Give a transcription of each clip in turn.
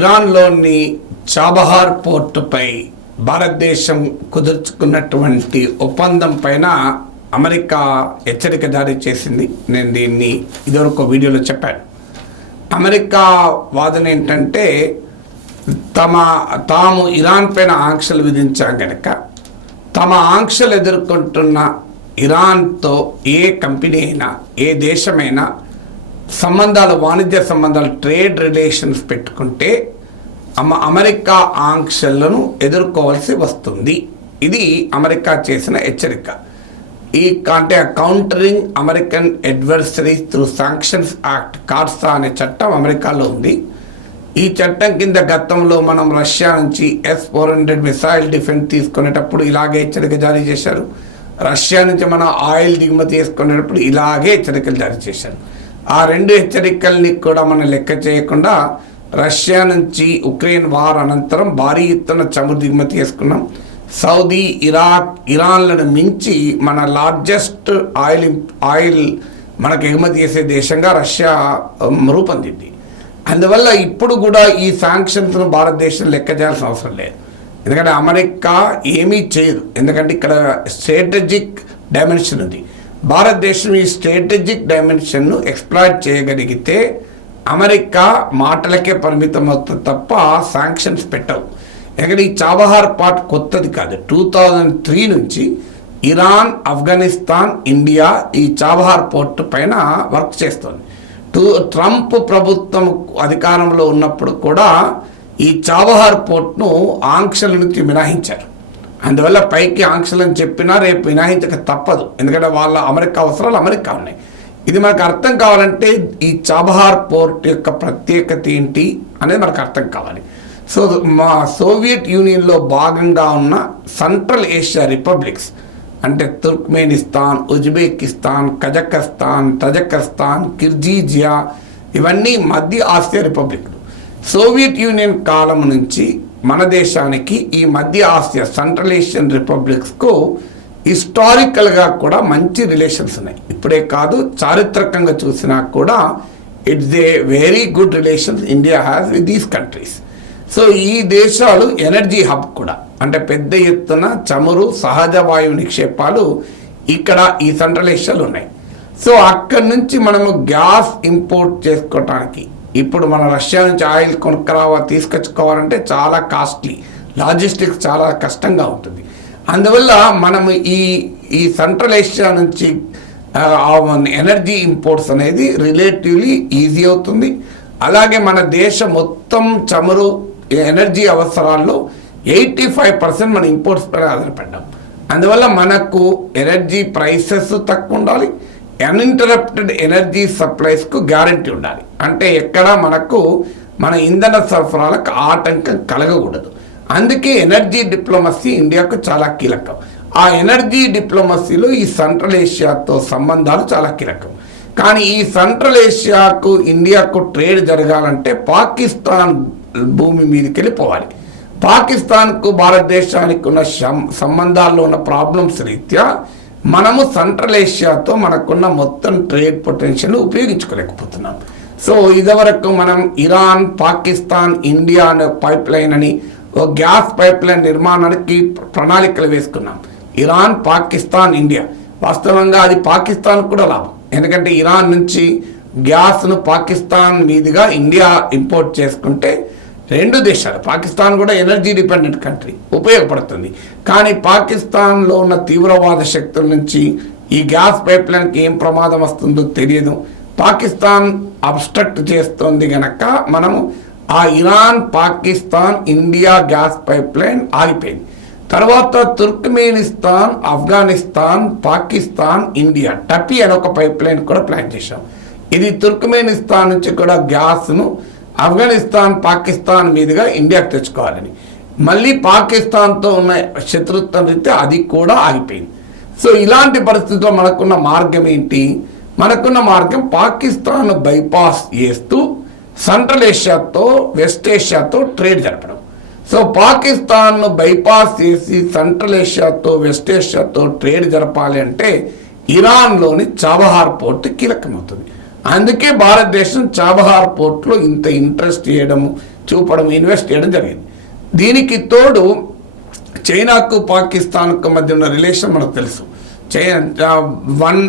ఇరాన్లోని Chabahar పోర్టుపై భారతదేశం కుదుర్చుకున్నటువంటి ఒప్పందం పైన అమెరికా హెచ్చరిక జారీ చేసింది. నేను దీన్ని ఇదివరకు వీడియోలో చెప్పాను. అమెరికా వాదన ఏంటంటే తాము ఇరాన్ పైన ఆంక్షలు విధించాం కనుక తమ ఆంక్షలు ఎదుర్కొంటున్న ఇరాన్తో ఏ కంపెనీ అయినా ఏ దేశమైనా సంబంధాలు, వాణిజ్య సంబంధాలు, ట్రేడ్ రిలేషన్స్ పెట్టుకుంటే అమెరికా ఆంక్షలను ఎదుర్కోవాల్సి వస్తుంది. ఇది అమెరికా చేసిన హెచ్చరిక. అంటే countering American adversaries through sanctions act, కార్సా అనే చట్టం అమెరికాలో ఉంది. ఈ చట్టం కింద గతంలో మనం రష్యా నుంచి S-400 మిసైల్ డిఫెన్స్ తీసుకునేటప్పుడు ఇలాగే హెచ్చరిక జారీ చేశారు. రష్యా నుంచి మనం ఆయిల్ దిగుమతి చేసుకునేటప్పుడు ఇలాగే హెచ్చరికలు జారీ చేశారు. ఆ రెండు హెచ్చరికల్ని కూడా మనం లెక్క చేయకుండా రష్యా నుంచి ఉక్రెయిన్ వార్ అనంతరం భారీ ఎత్తున చమురు దిగుమతి చేసుకున్నాం. సౌదీ, ఇరాక్, ఇరాన్లను మించి మన లార్జెస్ట్ ఆయిల్ మనకు ఎగుమతి చేసే దేశంగా రష్యా రూపొందింది. అందువల్ల ఇప్పుడు కూడా ఈ శాంక్షన్స్ను భారతదేశం లెక్క చేయాల్సిన అవసరం లేదు. ఎందుకంటే అమెరికా ఏమీ చేయదు. ఎందుకంటే ఇక్కడ స్ట్రాటజిక్ డైమెన్షన్ ఉంది. భారతదేశం ఈ స్ట్రాటజిక్ డైమెన్షన్ను ఎక్స్ప్లాయిట్ చేయగలిగితే అమెరికా మాటలకే పరిమితం అవుతుంది తప్ప శాంక్షన్స్ పెట్టవు. ఎందుకంటే ఈ చాబహార్ పార్ట్ కొత్తది కాదు. 2003 నుంచి ఇరాన్, ఆఫ్ఘనిస్తాన్, ఇండియా ఈ చాబహార్ పోర్టు పైన వర్క్ చేస్తుంది. ట్రంప్ ప్రభుత్వం అధికారంలో ఉన్నప్పుడు కూడా ఈ చాబహార్ పోర్ట్ను ఆంక్షల నుంచి మినహాయించారు. అందువల్ల పైకి ఆంక్షలను చెప్పినా రేపు మినహాయించక తప్పదు. ఎందుకంటే వాళ్ళ అమెరికా అవసరాలు అమెరికా ఉన్నాయి. ఇది మనకు అర్థం కావాలంటే ఈ చాబహార్ పోర్ట్ యొక్క ప్రత్యేకత ఏంటి అనేది మనకు అర్థం కావాలి. సో మా సోవియట్ యూనియన్లో భాగంగా ఉన్న సెంట్రల్ ఏషియా రిపబ్లిక్స్ అంటే Turkmenistan, Uzbekistan, Kazakhstan, Tajikistan, Kirghizia ఇవన్నీ మధ్య ఆసియా రిపబ్లిక్లు. సోవియట్ యూనియన్ కాలం నుంచి మన దేశానికి ఈ మధ్య ఆసియా సెంట్రల్ ఏషియన్ రిపబ్లిక్స్కు హిస్టారికల్గా కూడా మంచి రిలేషన్స్ ఉన్నాయి. ఇప్పుడే కాదు, చారిత్రకంగా చూసినా కూడా it's a very good relations India has with these countries. So ఈ దేశాలు ఎనర్జీ హబ్ కూడా, అంటే పెద్ద ఎత్తున చమురు, సహజ వాయువు నిక్షేపాలు ఇక్కడ ఈ సెంట్రల్ ఏషియాలో ఉన్నాయి. సో అక్కడి నుంచి మనము గ్యాస్ ఇంపోర్ట్ చేసుకోవటానికి ఇప్పుడు మన రష్యా నుంచి ఆయిల్ తీసుకొచ్చుకోవాలంటే చాలా కాస్ట్లీ, లాజిస్టిక్స్ చాలా కష్టంగా ఉంటుంది. అందువల్ల మనము ఈ సెంట్రల్ ఏషియా నుంచి ఎనర్జీ ఇంపోర్ట్స్ అనేది రిలేటివ్లీ ఈజీ అవుతుంది. అలాగే మన దేశం మొత్తం చమురు ఎనర్జీ అవసరాల్లో 85% మన ఇంపోర్ట్స్ పైన ఆధారపడ్డాం. అందువల్ల మనకు ఎనర్జీ ప్రైసెస్ తక్కువ ఉండాలి, అన్ఇంటరప్టెడ్ ఎనర్జీ సప్లైస్కు గ్యారంటీ ఉండాలి. అంటే ఎక్కడ మన ఇంధన సరఫరాలకు ఆటంకం కలగకూడదు. అందుకే ఎనర్జీ డిప్లొమసీ ఇండియాకు చాలా కీలకం. ఆ ఎనర్జీ డిప్లొమసీలో ఈ సెంట్రల్ ఏషియాతో సంబంధాలు చాలా కీలకం. కానీ ఈ సెంట్రల్ ఏషియాకు, ఇండియాకు ట్రేడ్ జరగాలంటే పాకిస్తాన్ భూమి మీదకి వెళ్ళిపోవాలి. పాకిస్తాన్కు భారతదేశానికి ఉన్న సంబంధాల్లో ఉన్న ప్రాబ్లమ్స్ రీత్యా మనము సెంట్రల్ ఏషియాతో మనకున్న మొత్తం ట్రేడ్ పొటెన్షియల్ ఉపయోగించుకోలేకపోతున్నాం. సో ఇదివరకు మనం ఇరాన్, పాకిస్తాన్, ఇండియా అనే పైప్ లైన్ అని ఒక గ్యాస్ పైప్ లైన్ నిర్మాణానికి ప్రణాళికలు వేసుకున్నాం. Iran, Pakistan, India. వాస్తవంగా అది పాకిస్తాన్ కూడా లాభం. ఎందుకంటే ఇరాన్ నుంచి గ్యాస్ను పాకిస్తాన్ మీదుగా ఇండియా ఇంపోర్ట్ చేసుకుంటే రెండు దేశాలు, పాకిస్తాన్ కూడా ఎనర్జీ డిపెండెంట్ కంట్రీ, ఉపయోగపడుతుంది. కానీ పాకిస్తాన్లో ఉన్న తీవ్రవాద శక్తుల నుంచి ఈ గ్యాస్ పైప్ లైన్కి ఏం ప్రమాదం వస్తుందో తెలియదు. పాకిస్తాన్ అబ్స్ట్రక్ట్ చేస్తుంది గనక మనము ఆ Iran, Pakistan, India gas pipe line ఆగిపోయింది. తర్వాత తుర్క్మెనిస్తాన్, ఆఫ్ఘనిస్తాన్, పాకిస్తాన్, ఇండియా టపీ అని ఒక పైప్ లైన్ కూడా ప్లాన్ చేశాం. ఇది తుర్క్మెనిస్తాన్ నుంచి కూడా గ్యాస్ను ఆఫ్ఘనిస్తాన్, పాకిస్తాన్ మీదుగా ఇండియాకు తెచ్చుకోవాలని. మళ్ళీ పాకిస్తాన్తో ఉన్న శత్రుత్వం రీత్యా అది కూడా ఆగిపోయింది. సో ఇలాంటి పరిస్థితుల్లో మనకున్న మార్గం ఏంటి? మనకున్న మార్గం పాకిస్తాన్ బైపాస్ చేస్తూ సెంట్రల్ ఏషియాతో, వెస్ట్ ఏషియాతో ట్రేడ్ జరపడం. సో పాకిస్తాన్ను బైపాస్ చేసి సెంట్రల్ ఏషియాతో, వెస్ట్ ఏషియాతో ట్రేడ్ జరపాలి అంటే ఇరాన్లోని చాబహార్ పోర్ట్ కీలకమవుతుంది. అందుకే భారతదేశం చాబహార్ పోర్ట్లో ఇంత ఇంట్రెస్ట్ చేయడము, చూపడం, ఇన్వెస్ట్ చేయడం జరిగింది. దీనికి తోడు చైనాకు పాకిస్తాన్కు మధ్య ఉన్న రిలేషన్ మనకు తెలుసు. వన్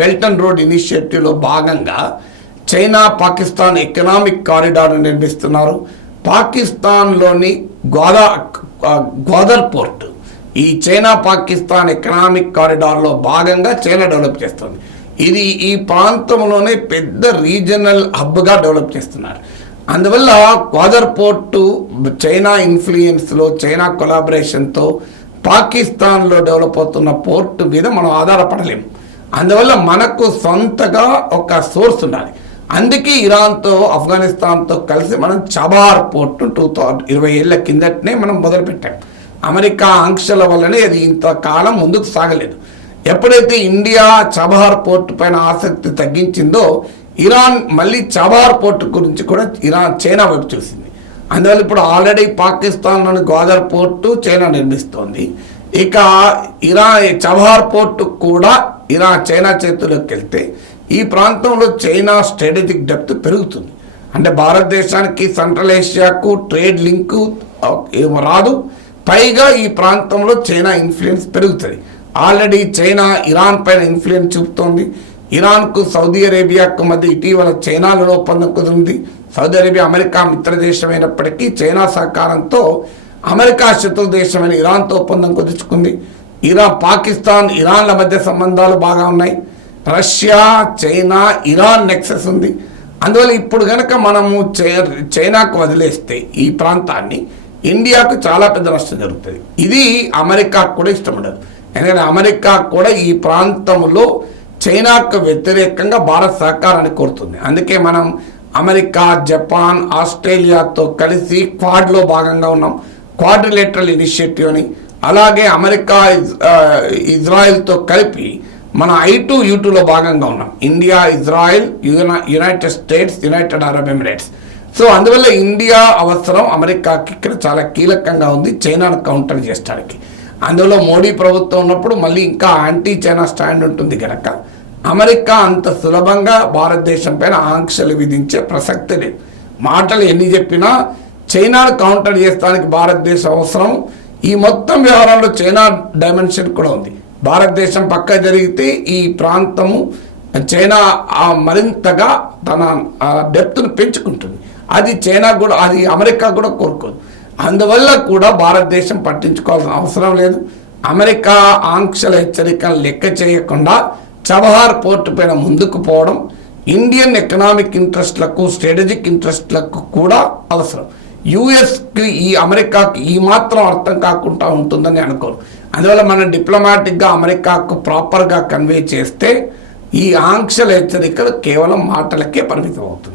బెల్ట్ అండ్ రోడ్ ఇనిషియేటివ్లో భాగంగా చైనా పాకిస్తాన్ ఎకనామిక్ కారిడార్ నిర్మిస్తున్నారు. పాకిస్తాన్లోని గ్వాదర్ పోర్ట్ ఈ చైనా పాకిస్తాన్ ఎకనామిక్ కారిడార్లో భాగంగా చైనా డెవలప్ చేస్తుంది. ఇది ఈ ప్రాంతంలోనే పెద్ద రీజనల్ హబ్గా డెవలప్ చేస్తున్నారు. అందువల్ల గ్వాదర్ పోర్టు చైనా ఇన్ఫ్లుయెన్స్లో, చైనా కొలాబరేషన్తో పాకిస్తాన్లో డెవలప్ అవుతున్న పోర్టు మీద మనం ఆధారపడలేము. అందువల్ల మనకు సొంతగా ఒక సోర్స్ ఉండాలి. అందుకే ఇరాన్తో, ఆఫ్ఘనిస్తాన్తో కలిసి మనం చబార్ పోర్టు 20 ఏళ్ల కిందటనే మనం మొదలుపెట్టాం. అమెరికా ఆంక్షల వల్లనే అది ఇంతకాలం ముందుకు సాగలేదు. ఎప్పుడైతే ఇండియా చబార్ పోర్టు పైన ఆసక్తి తగ్గించిందో ఇరాన్ మళ్ళీ చబార్ పోర్టు గురించి కూడా చైనా వైపు చూసింది. అందువల్ల ఇప్పుడు ఆల్రెడీ పాకిస్తాన్లోని గ్వాదర్ పోర్టు చైనా నిర్మిస్తోంది. ఇక చబార్ పోర్టు కూడా చైనా చేతుల్లోకి వెళ్తే ఈ ప్రాంతంలో చైనా స్ట్రాటజిక్ డెప్త్ పెరుగుతుంది. అంటే భారతదేశానికి సెంట్రల్ ఏషియాకు ట్రేడ్ లింకు రాదు, పైగా ఈ ప్రాంతంలో చైనా ఇన్ఫ్లుయెన్స్ పెరుగుతుంది. ఆల్రెడీ చైనా ఇరాన్ పైన ఇన్ఫ్లుయెన్స్ చూపుతోంది. ఇరాన్కు సౌదీ అరేబియాకు మధ్య ఇటీవల చైనాలో ఒప్పందం కుదిరింది. సౌదీ అరేబియా అమెరికా మిత్రదేశమైనప్పటికీ చైనా సహకారంతో అమెరికా శత్రు దేశమైన ఇరాన్తో ఒప్పందం కుదుర్చుకుంది. పాకిస్తాన్ ఇరాన్ల మధ్య సంబంధాలు బాగా ఉన్నాయి. రష్యా, చైనా, ఇరాన్ నెక్సెస్ ఉంది. అందువల్ల ఇప్పుడు కనుక మనము చైనాకు వదిలేస్తే ఈ ప్రాంతాన్ని ఇండియాకు చాలా పెద్ద నష్టం జరుగుతుంది. ఇది అమెరికాకు కూడా ఇష్టం ఉండదు. ఎందుకంటే అమెరికా కూడా ఈ ప్రాంతంలో చైనాకు వ్యతిరేకంగా భారత్ సహకారాన్ని కోరుతుంది. అందుకే మనం అమెరికా, జపాన్, ఆస్ట్రేలియాతో కలిసి క్వాడ్లో భాగంగా ఉన్నాం. క్వాడ్రిలేటరల్ ఇనిషియేటివ్ అని, అలాగే అమెరికా, ఇజ్రాయెల్తో కలిపి మన I2U2లో భాగంగా ఉన్నాం. India, Israel, United states, United Arab Emirates. So అందువల్ల ఇండియా అవసరం అమెరికాకి ఇక్కడ చాలా కీలకంగా ఉంది చైనాను కౌంటర్ చేయడానికి. అందులో మోడీ ప్రభుత్వం ఉన్నప్పుడు మళ్ళీ ఇంకా యాంటీ చైనా స్టాండ్ ఉంటుంది కనుక అమెరికా అంత సులభంగా భారతదేశం పైన ఆంక్షలు విధించే ప్రసక్తి లేదు. మాటలు ఎన్ని చెప్పినా చైనాను కౌంటర్ చేయడానికి భారతదేశం అవసరం. ఈ మొత్తం వ్యవహారంలో చైనా డైమెన్షన్ కూడా ఉంది. భారతదేశం పక్క జరిగితే ఈ ప్రాంతము చైనా మరింతగా తన డెప్త్ను పెంచుకుంటుంది. అది చైనా కూడా, అది అమెరికా కూడా కోరుకోదు. అందువల్ల కూడా భారతదేశం పట్టించుకోవాల్సిన అవసరం లేదు. అమెరికా ఆంక్షల హెచ్చరికలు లెక్క చేయకుండా చబహార్ పోర్టు పైన ముందుకు పోవడం ఇండియన్ ఎకనామిక్ ఇంట్రెస్ట్లకు, స్ట్రాటజిక్ ఇంట్రెస్ట్లకు కూడా అవసరం. యుఎస్కి అమెరికాకి ఈ మాత్రం అర్థం కాకుండా ఉంటుందని అనుకోను. అందువల్ల మనం డిప్లొమాటిక్గా అమెరికాకు ప్రాపర్గా కన్వే చేస్తే ఈ ఆంక్షల హెచ్చరికలు కేవలం మాటలకే పరిమితం అవుతుంది.